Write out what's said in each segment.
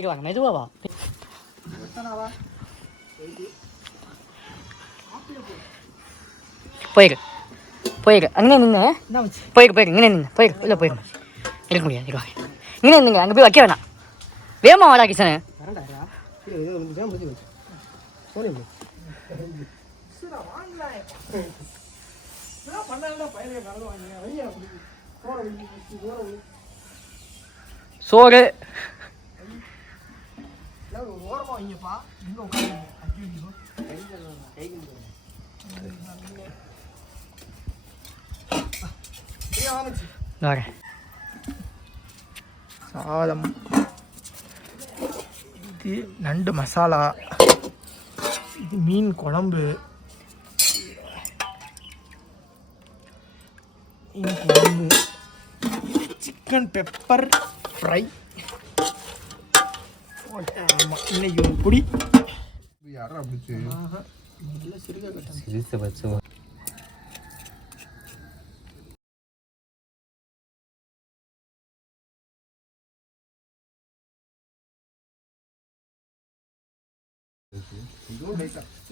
இருவாங்க மெதுவாவா போயிரு அங்கே நின்று போயிரு இங்கே நின்று போயிரு இல்லை போயிரு இருக்க முடியாது இருவாங்க இங்கே நின்றுங்க அங்கே போய் வைக்க வேணாம் வேமா வாடா கிஷனு சோறு சாதம், இது நண்டு மசாலா, இது மீன் குழம்பு, சிக்கன் பெப்பர் ஃப்ரை. ஆமாம், இன்னைக்கு ஒரு பொடி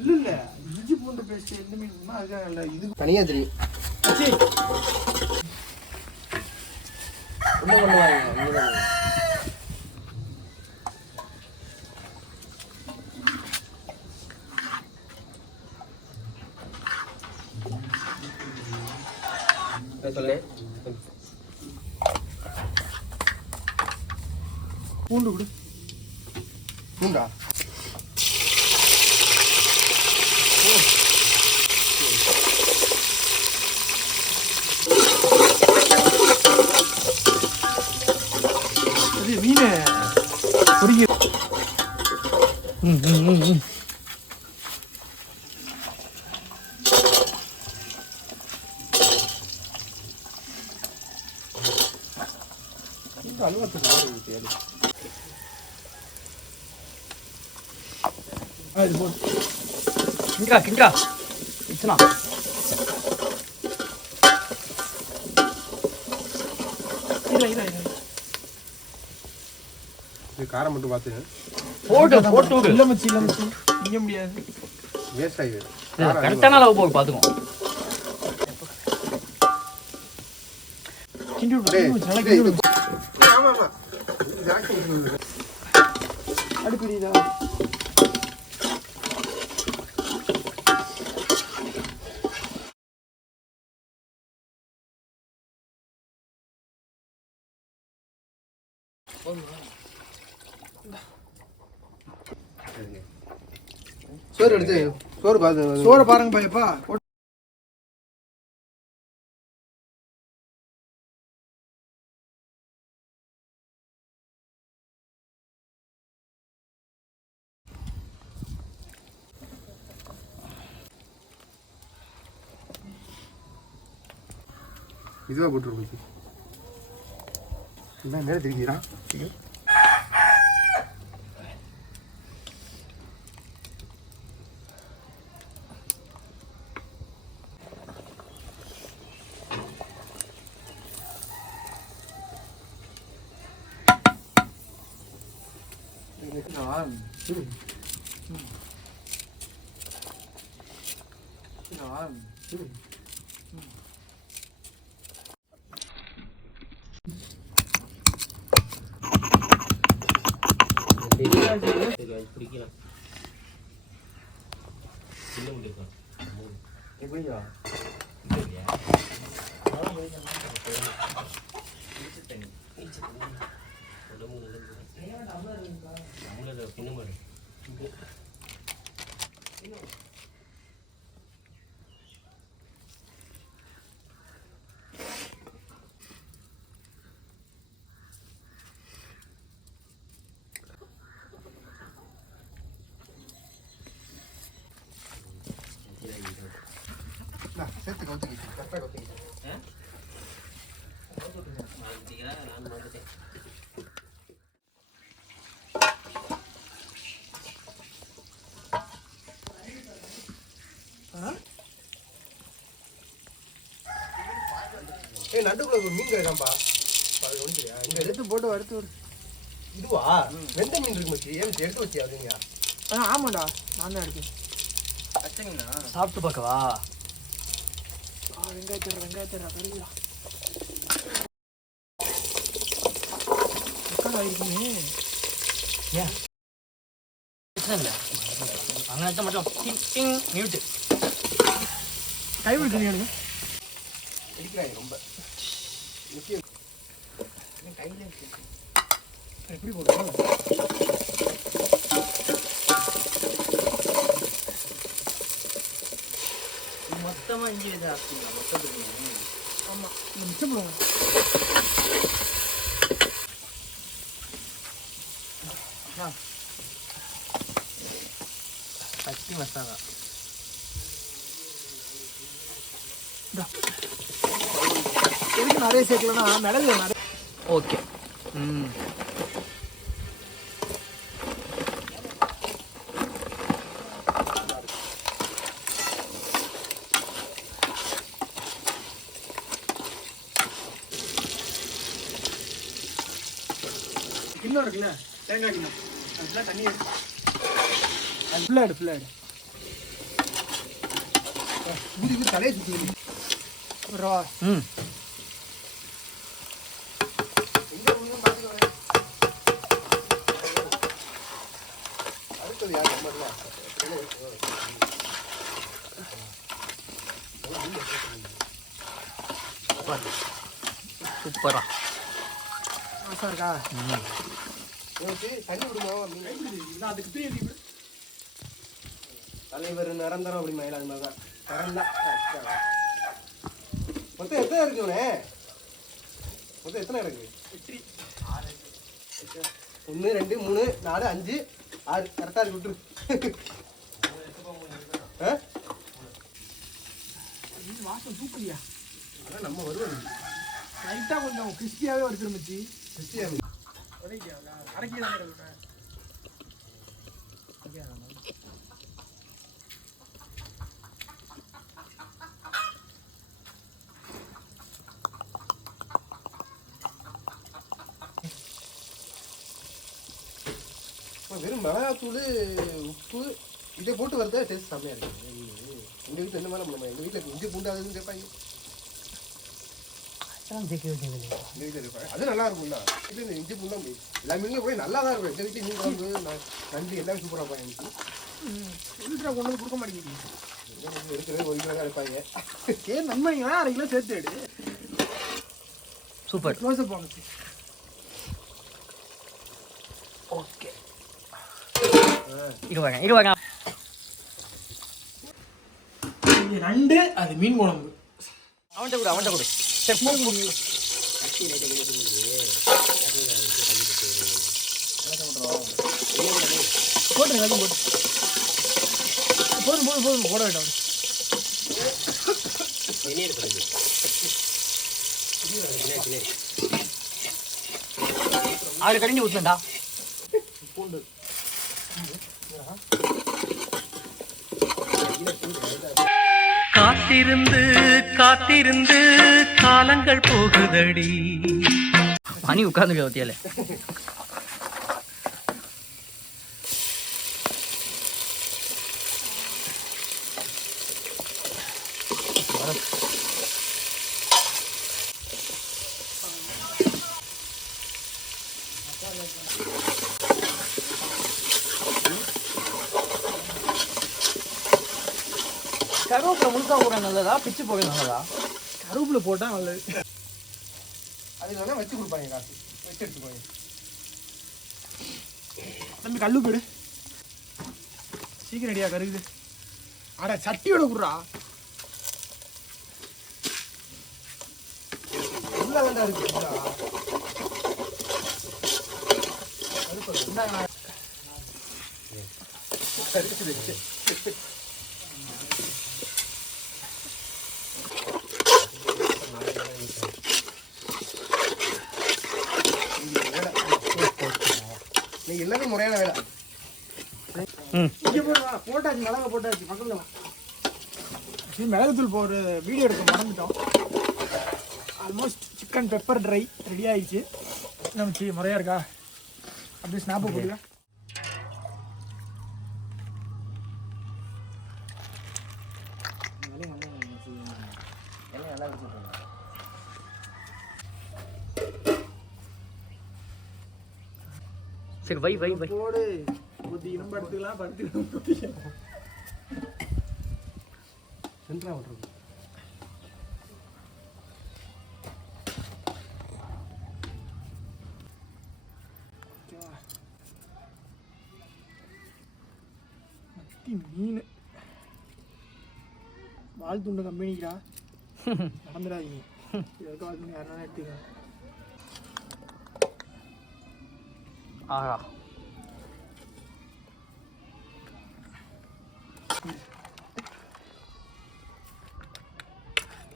இல்ல இஞ்சி பூண்டு பேஸ்ட் எந்த மீன் அதுக்காக இல்லை, இது தனியா தெரியும். என்ன பண்ணுவாங்க பூண்டு கொடு. பூண்டா அது மீன் பொரிக்க. கிண்டா இத்தனா காரம் மட்டும் பார்த்து போட்டு இல்லை மச்சி செய்ய முடியாது, வேஸ்ட் ஆகிடுது. கரெக்டான அளவு போய் பார்த்துக்கோ. அடுப்பிடிதா சோறு எடுத்து சோறு பார்த்து சோறை பாருங்க பாயப்பா. இதுவாக போட்டுருக்கோம். என்ன நேரம் தெரிஞ்சுக்கிறான். பிடிக்கலாம் சேர்த்து கவுத்துக்கிட்டு கரெக்டாக கவுத்துக்கிட்டு நண்டுக்குள்ள மீன் கிடைக்காம்பா. அது ஒன்றுயா இங்கே எடுத்து போட்டு வறுத்து விடு. இதுவா வெந்த மீன் இருக்கு மச்சி ஏன் எடுத்து வச்சியா அதுங்க ஆமாடா நான் தான் எடுத்தேன். சாப்பிட்டு பார்க்கவா? வெங்காயத்தர கருவிடா இருக்குமே. ஏன் பிரச்சனை இல்லை, அங்கே மட்டும் டிங் டிங் மியூட்டு கை விட்டு எடுங்க. அடிக்கிறாங்க ரொம்ப முக்கியம். கையில எப்படி போடுறோம்? மொத்தமாக இஞ்சி விதை ஆச்சுங்களா? மொத்தத்துக்கு ஆமாம், இந்த மிச்சம் போடுவாங்க. பச்சை மசாலா எதுக்கு நிறைய சேர்க்கலன்னா மிளகு நிறைய. ஓகே. கிண்ணம் இருக்குல்ல, தேங்காய் கிண்ணம், அதுலாம் தண்ணி ஃபுல்லாடு இது தலையை சுற்றி ரவா. அடுத்தது யார் நம்ம சூப்பரா மாசம் இருக்கா? தண்ணி விடுமா? அதுக்கு தூக்கி தலைவர் நிரந்தரம் அப்படி மயில அது மாதிரி தான் கரண்டா. மொத்தம் எத்தனை இருக்குண்ணே? மொத்தம் எத்தனை இருக்கு? 1 2 3 4 5 6 கரெக்டாக இருக்கு. விட்டுரு. வாசம் சூப்பரியா. அதான் நம்ம வருவோம். லைட்டாக கொஞ்சம் கிறிஸ்பியாகவே வறுத்துருந்துச்சு. கிறிஸ்டியாக அரைக்கி தான் வெறும் மிளகாத்தூள் உப்பு இதை போட்டு வரதா டேஸ்ட் செம்மையாக இருக்குது. எங்கள் வீட்டில் என்ன மாதிரி நம்ம எங்கள் வீட்டில் இஞ்சி பூண்டாதுன்னு கேட்பாங்க. எங்கள் வீட்டில் இருப்பாங்க, அது நல்லா இருக்கும்ல. இல்லை இந்த இஞ்சி பூண்டா எல்லா மீனுமே போய் நல்லா தான் இருக்கும். எங்கள் வீட்டில் மீன் குழம்பு நன்றி எல்லாமே சூப்பராக இருப்பாங்க. எனக்கு வீட்டில் கொண்டு வந்து கொடுக்க மாட்டேங்குது. இருக்கிறது 1 கிலோ தான் இருப்பாங்க. ஏன் நன்மைங்களா 1/2 கிலோ சேர்த்து எடு. சூப்பர். க்ளோஸ்அப் வாங்கிச்சு. ஓகே, இது வாங்க. இது நண்டு, அது மீன் குழம்பு. அவன்கிட்ட கொடு. சரி, போட்டுருங்க, அது போதும் போட வேண்டாம். ஆறு கரண்டி ஊற்றுண்டா. பூண்டு காத்திருந்து காலங்கள் போகுதடி. மணி உட்கார்ந்து ஓத்தியால கருவேப்பிலை முழுக்கா போட நல்லதா, பிச்சு போட நல்லதா? கருவேப்பிலை போட்டால் நல்லது. அது வேணால் வச்சு கொடுப்பாங்க, காசு வச்சு எடுத்துப்பாங்க. தம்பி கல்லு போயிடு, சீக்கிரம் ரெடியாக கருகுது. அட சட்டியோட குடுறா. உள்ள வேண்டாம் இருக்கு. நீ எல்லாமே முறையான வேலை. இங்கே போட்டாச்சு, மிளகா போட்டாச்சு. பக்கத்தில் சரி, மிளகுத்தூள் போகிற வீடியோ எடுக்க மறந்துட்டோம். Almost chicken pepper try ready ஆகிடுச்சு. நம்ம முறையாக இருக்கா? அப்படியே ஸ்னாப்பை போடுங்க. சரி வை வை வை போடு ஊற்றிக்கணும், படுத்துக்கலாம் படுத்துக்கணும் ஊற்றிக்கலாம். சென்ட்ரா விட்டுருக்கு. மீன் வால் துண்டு கம்பெனிக்குடா, நடந்துடாதீங்க. இதுக்கு வால் துண்டு யாருன்னா எடுத்துக்கலாம். ஆஹா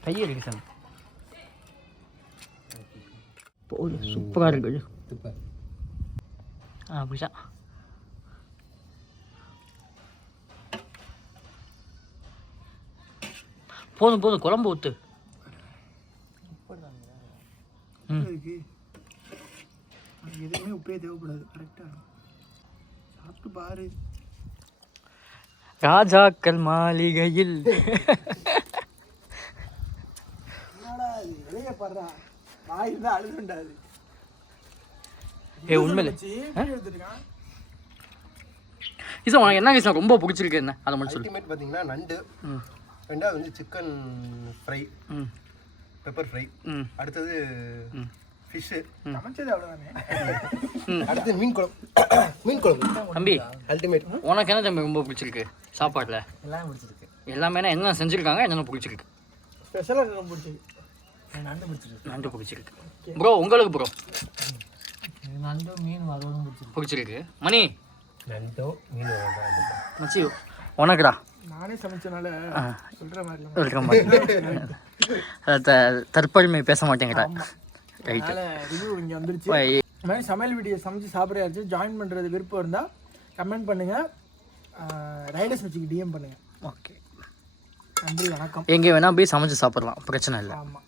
கையை இருக்கு சார். போதும், சூப்பராக இருக்குது. சூப்பர். அப்படிதான் போதும் போதும், குழம்பு ஊற்று. இருக்கு எதுவுமே உப்பே தேவைப்படாது, கரெக்டாக சாப்பிட்டு பாரு. ராஜாக்கள் மாளிகையில் இலைய பாடுறா, வாயில் தான் அழுதுண்டாது. உண்மையில எடுத்துருக்கான். இது உனக்கு என்ன விஷயம் ரொம்ப பிடிச்சிருக்கு? என்ன அதை மட்டும் சொல்லு. அல்டிமேட் பார்த்தீங்கன்னா நண்டு, ரெண்டாவது வந்து சிக்கன் ஃப்ரை, பெப்பர் ஃப்ரை, அடுத்தது ஃபிஷ்ஷு, சமைச்சது அவ்வளோதானே. அடுத்து மீன் குழம்பு. மீன் குழம்பு தம்பி அல்டிமேட். உனக்கு என்ன தம்பி ரொம்ப பிடிச்சிருக்கு சாப்பாட்டில்? எல்லாம் பிடிச்சிருக்கு. எல்லாமே என்ன செஞ்சுருக்காங்க, என்னென்ன பிடிச்சிருக்கு? ஸ்பெஷலாக என்ன பிடிச்சிருக்கு? நண்டு பிடிச்சிருக்கு. நண்டு பிடிச்சிருக்கு. ப்ரோ உங்களுக்கு ப்ரோ? நண்டு மீன் வறுவலும் பிடிச்சிருக்கு. பிடிச்சிருக்கு. மணி நண்டோ மீன் மச்சி உனக்குடா? நானே சமைச்சனால சொல்கிற மாதிரி இருக்கிற மாதிரி தற்பெருமை பேச மாட்டேங்கிறா. ரைட்டு. ரிவ்யூ இங்கே வந்துருச்சு. இந்த மாதிரி சமையல் வீடியோ சமைச்சு சாப்பிட்றாச்சு ஜாயின் பண்ணுறது விருப்பம் இருந்தால் கமெண்ட் பண்ணுங்கள், ரைடர்ஸ் வச்சுக்கு டிஎம் பண்ணுங்கள். ஓகே, நன்றி, வணக்கம். எங்கே வேணால் போய் சமைச்சு சாப்பிட்லாம், பிரச்சனை இல்லை. ஆமாம்.